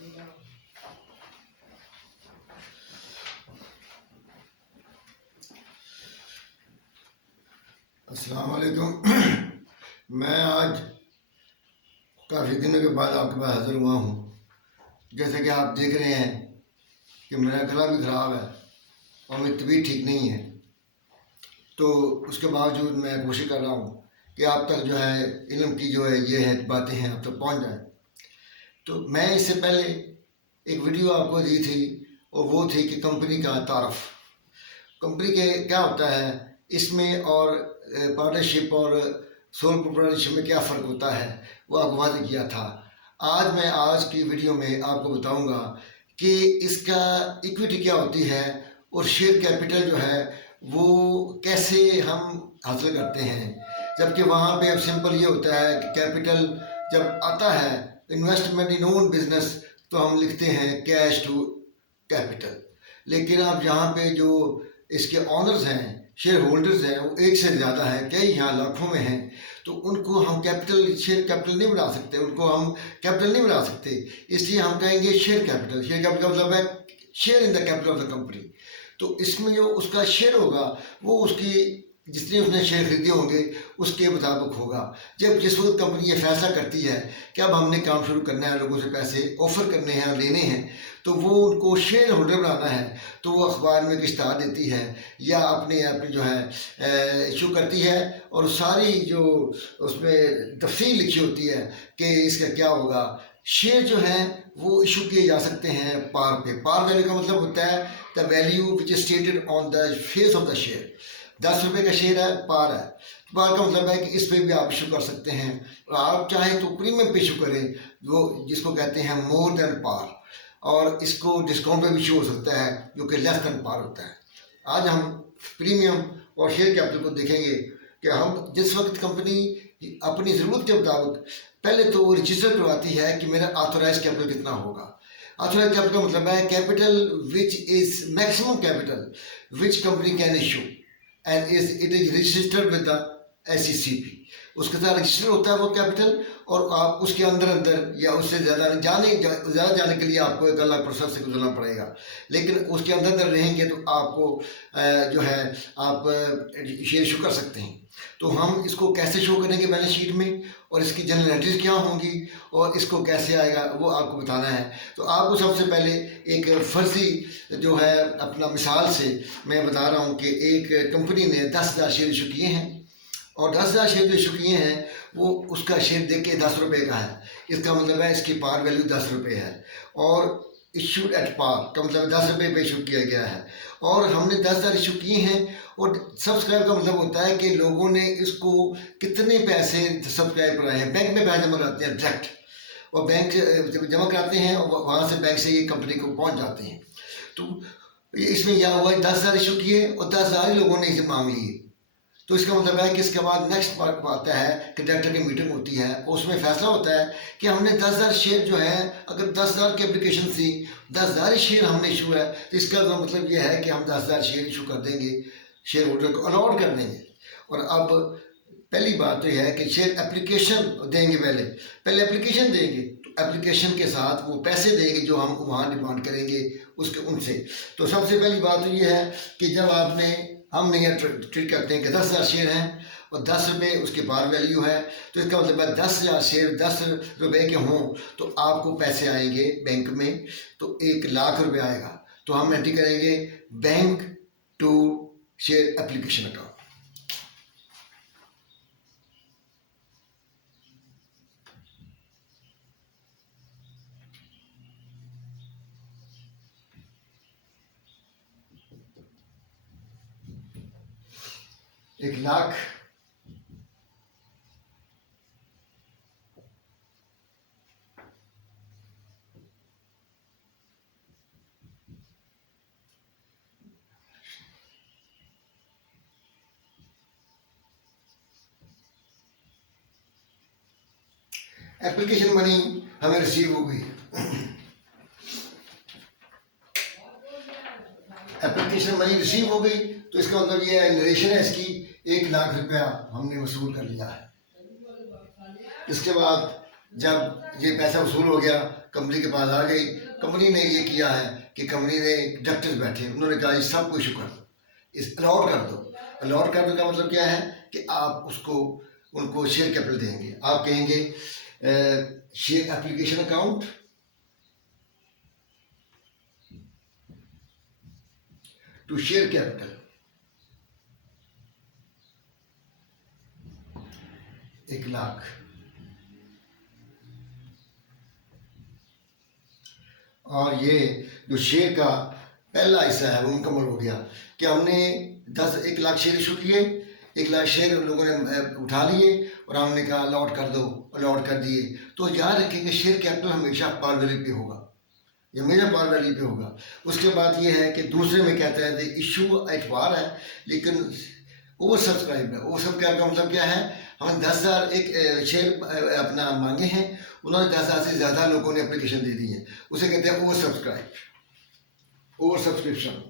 अस्सलाम वालेकुम। मैं आज काफ़ी दिनों के बाद आपके पास हाज़िर हुआ हूँ। जैसे कि आप देख रहे हैं कि मेरा गला भी ख़राब है और मेरी तबीयत ठीक नहीं है, तो उसके बावजूद मैं कोशिश कर रहा हूँ कि आप तक जो है इल्म की जो है ये है बातें हैं आप तक पहुँच जाए। तो मैं इससे पहले एक वीडियो आपको दी थी और वो थी कि कंपनी का तारफ़, कंपनी के क्या होता है इसमें और पार्टनरशिप और सोल प्रोप्राइटरशिप में क्या फ़र्क होता है, वो आपको वाज़ेह किया था। आज की वीडियो में आपको बताऊंगा कि इसका इक्विटी क्या होती है और शेयर कैपिटल जो है वो कैसे हम हासिल करते हैं। जबकि वहाँ पे अब सिंपल ये होता है कि कैपिटल जब आता है इन्वेस्टमेंट इन ओन बिजनेस तो हम लिखते हैं कैश टू कैपिटल, लेकिन अब यहाँ पे जो इसके ऑनर्स हैं, शेयर होल्डर्स हैं, वो एक से ज़्यादा हैं, कई यहाँ लाखों में हैं, तो उनको हम कैपिटल शेयर कैपिटल नहीं बना सकते, उनको हम कैपिटल नहीं बना सकते। इसलिए हम कहेंगे शेयर कैपिटल। शेयर कैपिटल का मतलब है share in the capital of the company. तो इसमें जो उसका शेयर होगा वो उसकी जितने उसने शेयर खरीदे होंगे उसके मुताबिक होगा। जब जिस वक्त कंपनी ये फैसला करती है कि अब हमने काम शुरू करना है, लोगों से पैसे ऑफर करने हैं, लेने हैं, तो वो उनको शेयर होल्डर बनाना है, तो वो अखबार में एक इश्तहार देती है या अपने ऐप जो है इशू करती है और सारी जो उसमें तफसील लिखी होती है कि इसका क्या होगा। शेयर जो है वो इशू किए जा सकते हैं पार पे। पार वैल्यू का मतलब होता है the value which is stated on the face of the share. 10 रुपये का शेयर है, पार है, पार का मतलब है कि इस पे भी आप इशू कर सकते हैं और आप चाहें तो प्रीमियम पे इशू करें, वो जिसको कहते हैं मोर देन पार, और इसको डिस्काउंट पे भी इशू हो सकता है जो कि लेस देन पार होता है। आज हम प्रीमियम और शेयर कैपिटल को देखेंगे कि हम जिस वक्त कंपनी अपनी ज़रूरत के मुताबिक पहले तो वो रजिस्टर करवाती है कि मेरा ऑथोराइज कैपिटल कितना होगा। ऑथोराइज कैपिटल का मतलब है capital which is maximum capital which company can issue and it is registered with the SECP। उसके साथ रजिस्टर होता है वो कैपिटल, और आप उसके अंदर या उससे ज़्यादा जाने के लिए आपको एक अलग प्रोसेस से गुजरना पड़ेगा, लेकिन उसके अंदर रहेंगे तो आपको जो है आप शेयर शो कर सकते हैं। तो हम इसको कैसे शो करेंगे बैलेंस शीट में और इसकी जनरल एंट्रीज क्या होंगी और इसको कैसे आएगा वो आपको बताना है। तो आपको सबसे पहले एक फर्जी जो है अपना मिसाल से मैं बता रहा हूँ कि एक कंपनी ने 10,000 शेयर इशू किए हैं और 10,000 शेयर जो इशू किए हैं वो उसका शेयर देख के 10 रुपये का है। इसका मतलब है इसकी पार वैल्यू 10 रुपये है और इशूड एट पार का मतलब 10 रुपये पे इशू किया गया है और हमने 10,000 इशू किए हैं। और सब्सक्राइब का मतलब होता है कि लोगों ने इसको कितने पैसे सब्सक्राइब कराए हैं। बैंक में पैसे जमा कराते हैं डायरेक्ट, और बैंक जब जमा कराते हैं और वहाँ से बैंक से ये कंपनी को पहुँच जाते हैं। तो इसमें यह हुआ 10,000 इशू किए और 10,000 लोगों ने इसे मांग लिए। तो इसका मतलब है कि इसके बाद नेक्स्ट पार्ट आता है कि डायरेक्टर की मीटिंग होती है और उसमें फैसला होता है कि हमने 10,000 शेयर जो है, अगर 10,000 की एप्लीकेशन थी, 10,000 शेयर हमने इशू है, तो इसका मतलब यह है कि हम 10,000 शेयर इशू कर देंगे, शेयर होल्डर को अलॉट कर देंगे। और अब पहली बात तो यह है कि शेयर एप्लीकेशन देंगे, पहले एप्लीकेशन देंगे, तो एप्लीकेशन के साथ वो पैसे देंगे जो हम वहाँ डिमांड करेंगे उसके उनसे। तो सबसे पहली बात तो ये है कि जब आपने हम नहीं ट्रीट करते हैं कि 10,000 शेयर हैं और 10 रुपये उसकी पार वैल्यू है, तो इसका मतलब है 10,000 शेयर 10 रुपये के हों तो आपको पैसे आएंगे बैंक में, तो 1,00,000 रुपये आएगा। तो हम एंट्री करेंगे bank to share application account. एक लाख एप्लीकेशन मनी हमें रिसीव हो गई। एप्लीकेशन मनी रिसीव हो गई तो इसका मतलब ये है नरेशन है इसकी 1,00,000 रुपया हमने वसूल कर लिया है। इसके बाद जब ये पैसा वसूल हो गया कंपनी के पास आ गई। कंपनी ने ये किया है कि कंपनी ने डायरेक्टर्स बैठे, उन्होंने कहा इस सबको इशू कर दो, इस अलॉट कर दो। अलॉट कर दो का मतलब क्या है कि आप उसको उनको शेयर कैपिटल देंगे। आप कहेंगे share application account to share capital 1 lakh. और ये जो शेयर का पहला हिस्सा है वो मुकम्मल हो गया कि हमने 1 लाख शेयर इशू किए, 1 लाख शेयर उन लोगों ने उठा लिए और हमने कहा अलॉट कर दो, अलॉट कर दिए। तो याद रखेंगे शेयर कैपिटल हमेशा पार वैल्यू पे होगा, ये मेजर पार वैल्यू पे होगा। उसके बाद ये है कि दूसरे में कहता है इशू एट पार है लेकिन ओवर सब्सक्राइब है। ओवर सब्सक्राइब का मतलब क्या है, हमने 10,000 एक शेयर अपना मांगे हैं, उन्होंने 10,000 से ज़्यादा लोगों ने एप्लीकेशन दे दी है, उसे कहते हैं ओवर सब्सक्राइब, ओवर सब्सक्रिप्शन।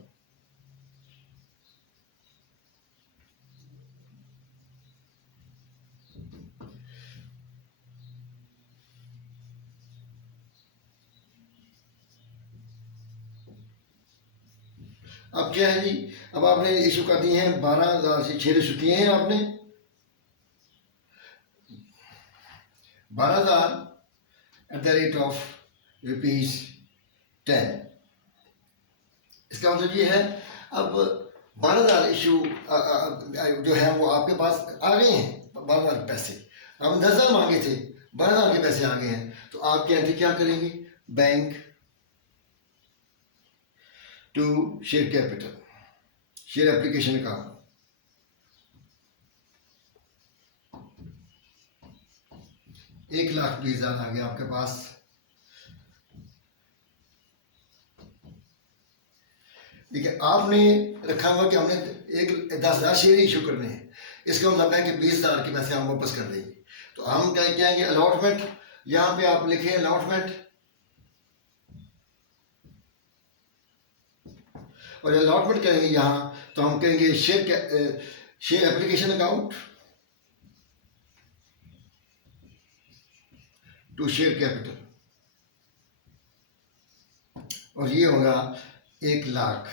अब क्या है जी, अब आपने इशू कर दिए हैं 12,000 से शेयर इशू किए हैं आपने 12,000 एट द रेट ऑफ ₹10। इसका मतलब ये है अब 12,000 इशू जो है वो आपके पास आ गए हैं, 12,000 पैसे। हमने 10,000 मांगे थे, 12,000 के पैसे आ गए हैं। तो आप क्या एंट्री क्या करेंगे, bank to share capital, share application का 1,20,000 आ गया आपके पास। देखिए आपने रखा हुआ कि हमने 10,000 शेयर इशू करने हैं, इसका मतलब है कि 20,000 के पैसे हम वापस कर देंगे। तो हम क्या कहेंगे अलॉटमेंट, यहाँ पे आप लिखें अलॉटमेंट, और अलॉटमेंट करेंगे यहाँ तो हम कहेंगे share application account to share capital, और ये होगा 1 लाख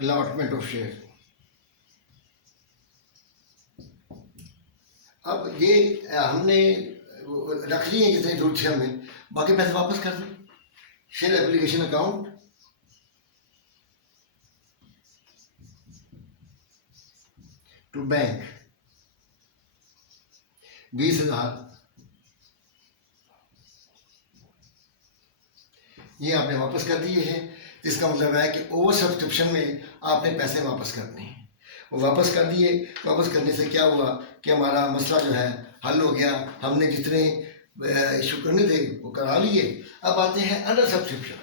अलॉटमेंट ऑफ शेयर। अब ये हमने रख लिए हैं जितनी जरूरत है हमें, बाकी पैसे वापस कर दें। Share application account to bank 20,000, ये आपने वापस कर दिए हैं। इसका मतलब है कि ओवर सब्सक्रिप्शन में आपने पैसे वापस करने हैं, वो वापस कर दिए। वापस करने से क्या हुआ कि हमारा मसला जो है हल हो गया, हमने जितने इशू करने थे वो करा लिए। अब आते हैं अंडर सब्सक्रिप्शन।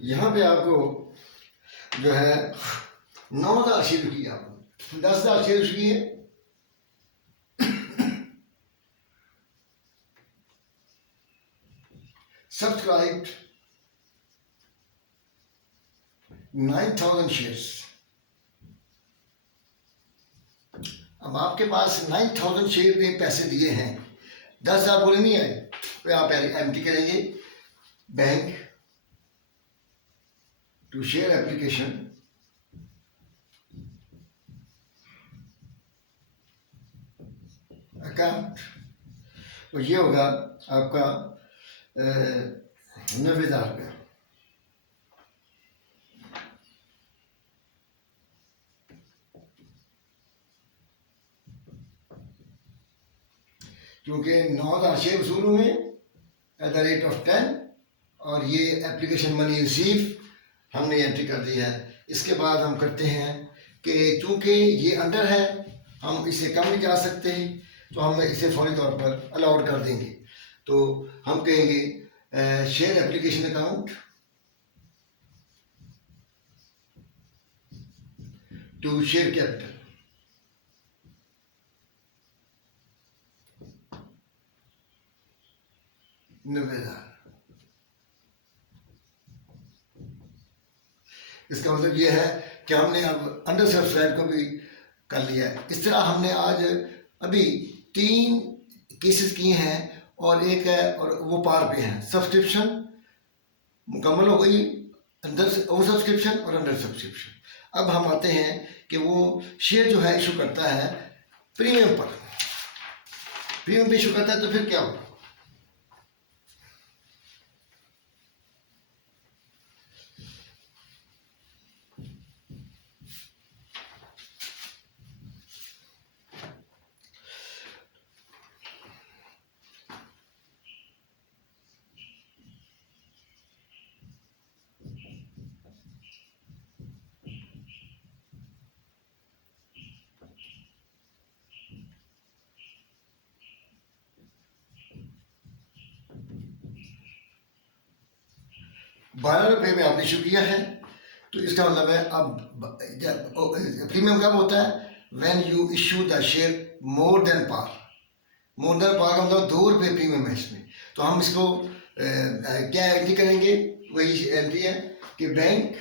यहाँ पे आपको जो है 9,000 शेयर किए, आपने 10,000 शेयर किए, सब्सक्राइब 9,000 शेयर्स। अब आपके पास 9,000 शेयर में पैसे दिए हैं, 10,000 बोले नहीं आए, तो आप एंट्री करेंगे bank to share application account, और ये होगा आपका 90,000 रुपया। क्योंकि 9,000 शेयर वसूल हुए एट द रेट ऑफ 10, और ये एप्लीकेशन मनी रिसीव हमने एंट्री कर दी है। इसके बाद हम करते हैं कि चूंकि ये अंडर है, हम इसे कम नहीं जा सकते, तो हम इसे फौरी तौर पर अलाउड कर देंगे। तो हम कहेंगे share application account to share capital, 90,000। इसका मतलब ये है कि हमने अब अंडर सब्सक्राइब को भी कर लिया है। इस तरह हमने आज अभी 3 केसेस किए हैं और एक है और वो पार पे हैं। सब्सक्रिप्शन मुकम्मल हो गई, अंदर ओवर सब्सक्रिप्शन और अंडर सब्सक्रिप्शन। अब हम आते हैं कि वो शेयर जो है इशू करता है प्रीमियम पर। प्रीमियम पे इशू करता है तो फिर क्या होगा? ₹12 में आपने इशू किया है तो इसका मतलब है अब प्रीमियम कब होता है? When you issue the share more than par. More than par का मतलब ₹2 प्रीमियम है इसमें। तो हम इसको क्या एंट्री करेंगे? वही एंट्री है कि bank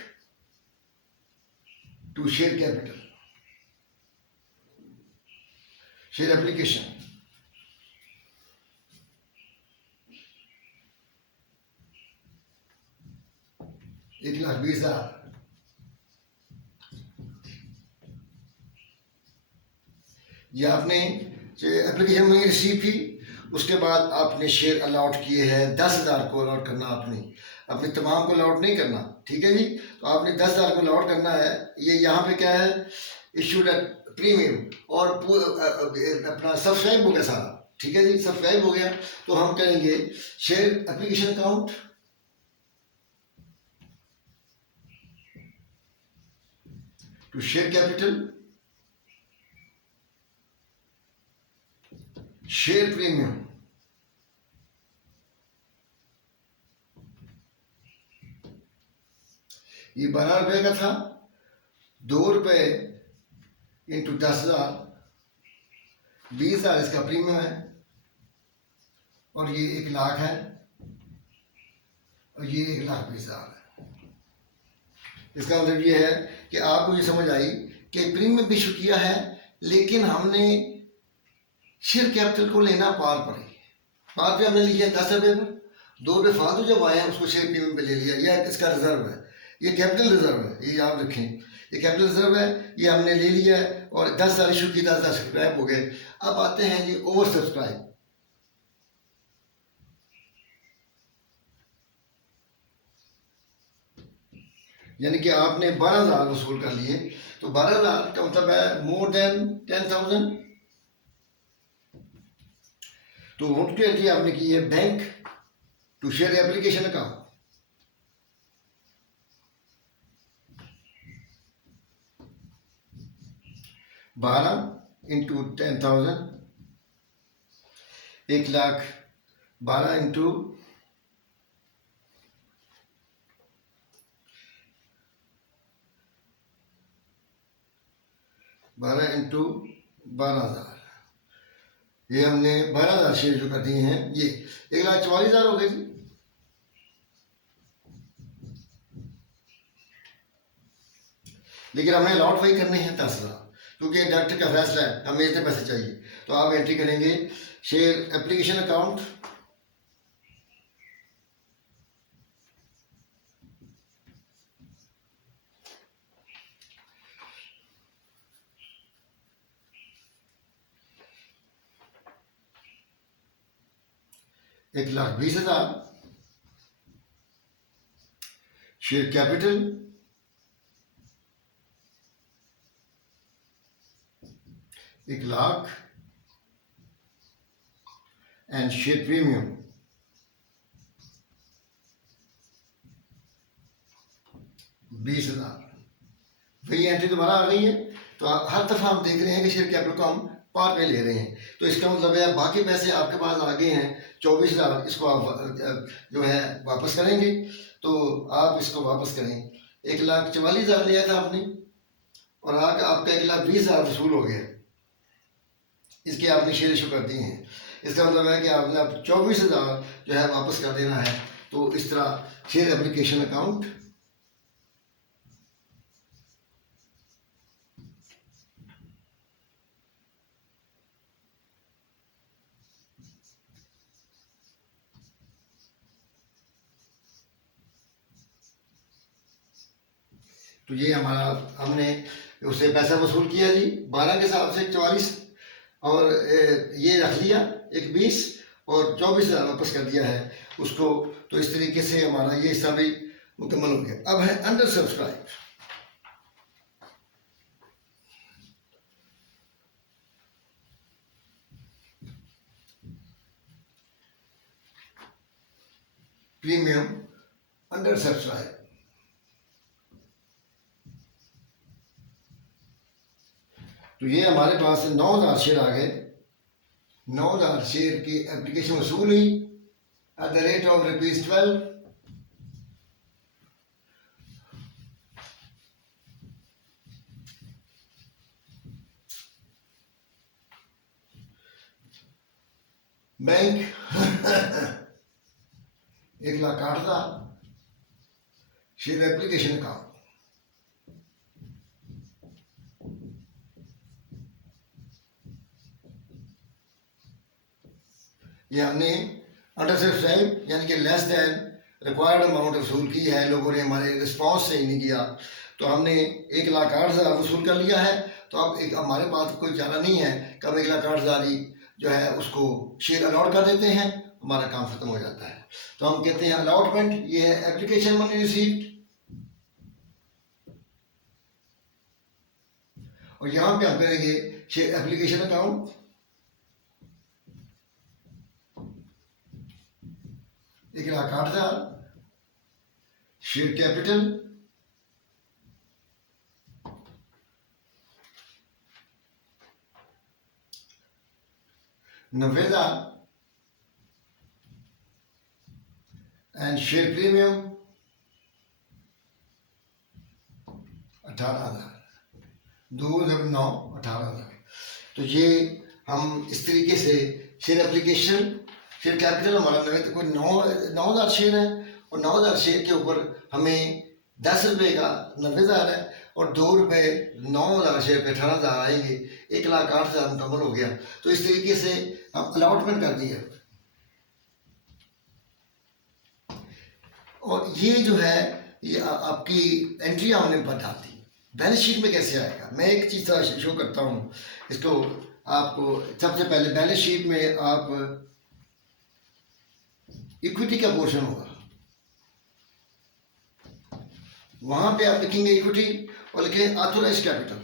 to share capital, share application, ₹1,20,000। ये आपने एप्लीकेशन में रिसीव की, उसके बाद आपने शेयर अलॉट किए हैं। 10,000 को अलॉट करना आपने, अपने तमाम को अलॉट नहीं करना, ठीक है जी। तो आपने 10,000 को अलॉट करना है। ये यहाँ पे क्या है? इशूड प्रीमियम और अपना सब्सक्राइब हो गया सारा, ठीक है जी, सब्सक्राइब हो गया। तो हम करेंगे share application account, to share capital, share premium. ये ₹12 का था, ₹2 इंटू 10,000, 20,000 इसका प्रीमियम है और ये 1,00,000 है और ये 1,20,000 है। इसका मतलब ये है कि आपको ये समझ आई कि प्रीमियम भी इशू किया है, लेकिन हमने शेयर कैपिटल को लेना पार पर ही। पार पे हमने लिया ₹10 पर, ₹2 फालतू जब आए हैं उसको शेयर प्रीमियम पे ले लिया। यह इसका रिजर्व है, ये कैपिटल रिजर्व है, ये याद रखें। ये कैपिटल रिजर्व है, ये हमने ले लिया है और 10,000 इशू की, 10,000 सब्सक्राइब हो गए। अब आते हैं जी ओवर सब्सक्राइब। यानी कि आपने 12,000 वसूल कर लिए, तो 12,000 का मतलब है मोर देन 10,000। तो उनकी एंट्री आपने की है bank to share application account, into 10,000, 1,12,000 into 12,000। ये हमने 12,000 शेयर जो कर दिए हैं, ये 1,44,000 हो गए जी। लेकिन हमें अलॉट वही करने हैं 10,000, क्योंकि डॉक्टर का फैसला है, हमें इतने पैसे चाहिए। तो आप एंट्री करेंगे share application account, ₹1,20,000, share capital, ₹1,00,000 and share premium 20,000। वही एंट्री दोबारा आ गई है। तो हर दफ़ा हम देख रहे हैं कि शेयर कैपिटल को हम पार पे ले रहे हैं। तो इसका मतलब है बाकी पैसे आपके पास आ गए हैं 24,000, इसको आप जो है वापस करेंगे। तो आप इसको वापस करें। 1,44,000 लिया था आपने और आपका 1,20,000 वसूल हो गया, इसके आपने शेयर इशू कर दिए हैं। इसका मतलब है कि आपने अब 24,000 जो है वापस कर देना है। तो इस तरह शेयर एप्लीकेशन अकाउंट तो ये हमारा हमने उससे पैसा वसूल किया जी 12 के हिसाब से 44 और ये रख लिया एक 20 और 24,000 वापस कर दिया है उसको। तो इस तरीके से हमारा ये हिस्सा भी मुकम्मल हो गया। अब है under subscribe. Premium under subscribe. तो ये हमारे पास 9,000 शेयर आ गए। 9,000 शेयर की एप्लीकेशन वसूल हुई at the rate of ₹12। Bank 1,08,000 share application account. ये हमने अंडर सब्सक्राइब यानी कि लेस दैन रिक्वायर्ड अमाउंट वसूल की है। लोगों ने हमारे रिस्पॉन्स सही नहीं किया तो हमने 1,08,000 वसूल कर लिया है। तो अब एक हमारे पास कोई चारा नहीं है कि हम 1,08,000 ही जो है उसको शेयर अलॉट कर देते हैं, हमारा काम खत्म हो जाता है। तो हम कहते हैं अलॉटमेंट, ये है एप्लीकेशन मनी रिसीप्ट। और यहाँ पे हम करेंगे शेयर एप्लीकेशन अकाउंट। एक 1,08,000 share capital 90,000 and share premium 18,000। 2,9 18,000। तो ये हम इस तरीके से शेयर एप्लीकेशन शेयर कैपिटल हमारा तो कोई 9,000 शेयर है और 9,000 शेयर के ऊपर हमें 10 रुपये का 90,000 है और 2 रुपये 9,000 शेयर पे 18,000 आएंगे। 1,08,000 मुकम्मल हो गया। तो इस तरीके से हम अलॉटमेंट कर दिया। और ये जो है ये आपकी एंट्री हमने बता दी। बैलेंस शीट में कैसे आएगा, मैं एक चीज़ शो करता हूँ इसको आपको। सबसे पहले बैलेंस शीट में आप इक्विटी का पोर्शन होगा, वहां पे आप लिखेंगे इक्विटी और लिखेंगे ऑथोराइज कैपिटल।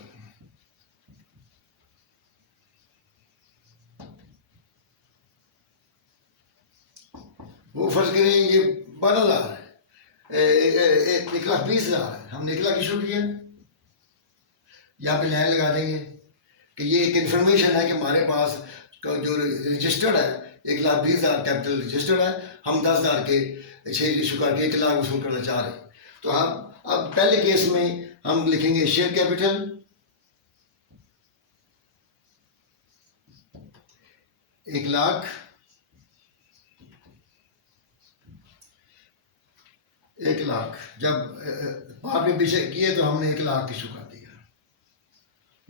वो फर्ज करें ये 12,000 है, 1,20,000 है, हमने 1 लाख इशू किया। यहाँ पे लाइन लगा देंगे कि ये एक इन्फॉर्मेशन है कि हमारे पास जो रजिस्टर्ड है 1,20,000 कैपिटल रजिस्टर्ड है। हम 10,000 के शेयर इशू करके 1 लाख वसूल करना चाह रहे हैं। तो हम अब पहले केस में हम लिखेंगे शेयर कैपिटल 1 लाख, 1 लाख जब बाद में पीछे किए तो हमने 1 लाख इशू कर दिया।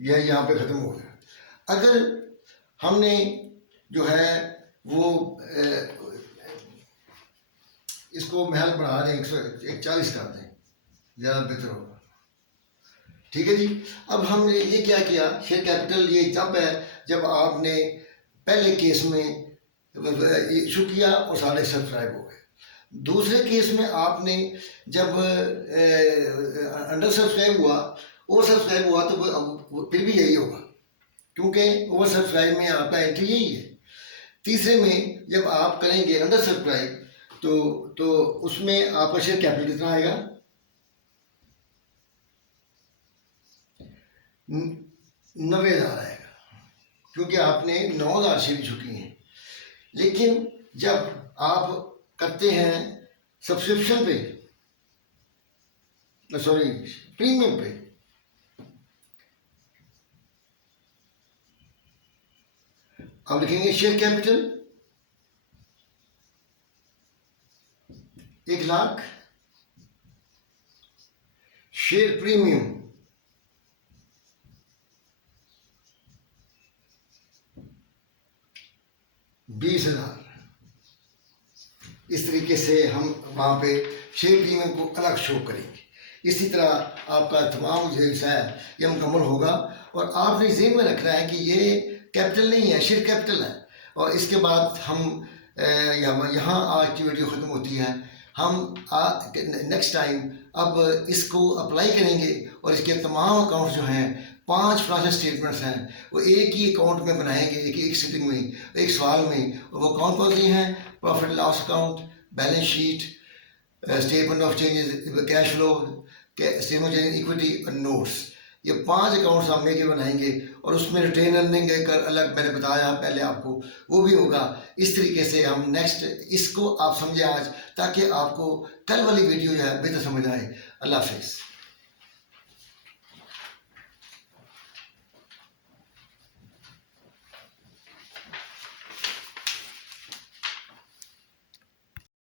यह यहाँ पे ख़त्म हो गया। अगर हमने जो है वो इसको महल बढ़ा दें 140 कर दें, ज़्यादा बेहतर होगा। ठीक है जी। अब हमने ये क्या किया, शेयर कैपिटल ये जब है जब आपने पहले केस में इशू किया और सारे सब्सक्राइब हो गए। दूसरे केस में आपने जब अंडर सब्सक्राइब हुआ, ओवर सब्सक्राइब हुआ तो फिर भी यही होगा क्योंकि ओवर सब्सक्राइब में आपका एंट्री यही है। तीसरे में जब आप करेंगे अंडर सब्सक्राइब तो उसमें आपका शेयर कैपिटल कितना आएगा, 90,000 आएगा क्योंकि आपने 9,000 शेयर चुकी हैं। लेकिन जब आप करते हैं सब्सक्रिप्शन पे, सॉरी प्रीमियम पे, आप लिखेंगे शेयर कैपिटल 1,00,000 शेयर प्रीमियम 20,000। इस तरीके से हम वहाँ पे शेयर प्रीमियम को अलग शो करेंगे। इसी तरह आपका तमाम जो हिस्सा है ये मुकम्मल होगा। और आपने ज़हन में रखना है कि ये कैपिटल नहीं है, शेयर कैपिटल है। और इसके बाद हम यहाँ आज की वीडियो ख़त्म होती है। हम नेक्स्ट टाइम अब इसको अप्लाई करेंगे और इसके तमाम अकाउंट जो हैं 5 फाइनेंशियल स्टेटमेंट्स हैं वो एक ही अकाउंट में बनाएंगे, एक सिटिंग में, एक सवाल में। और वो कौन कौन सी हैं? Profit loss account, balance sheet, statement of changes, cash flow, statement of equity और नोट्स। ये 5 अकाउंट्स हम मिलकर बनाएंगे और उसमें रिटेन अर्निंग कर अलग मैंने बताया पहले आपको, वो भी होगा। इस तरीके से हम नेक्स्ट इसको आप समझे आज, ताकि आपको कल वाली वीडियो जो है बेहतर समझ आए। अल्लाह हाफिज़।